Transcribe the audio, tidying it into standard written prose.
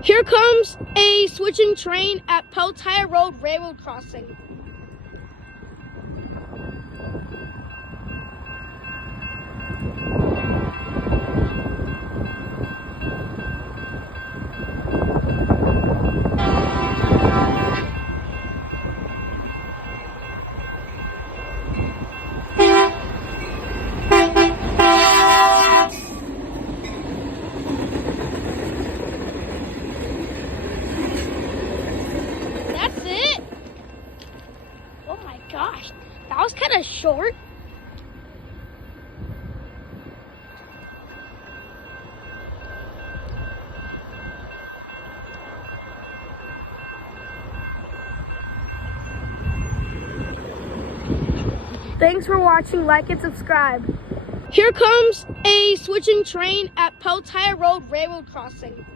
Here comes a switching train at Peltier Road Railroad Crossing. That's it? Oh my gosh, that was kind of short. Thanks for watching, like and subscribe. Here comes a switching train at Peltier Road Railroad Crossing.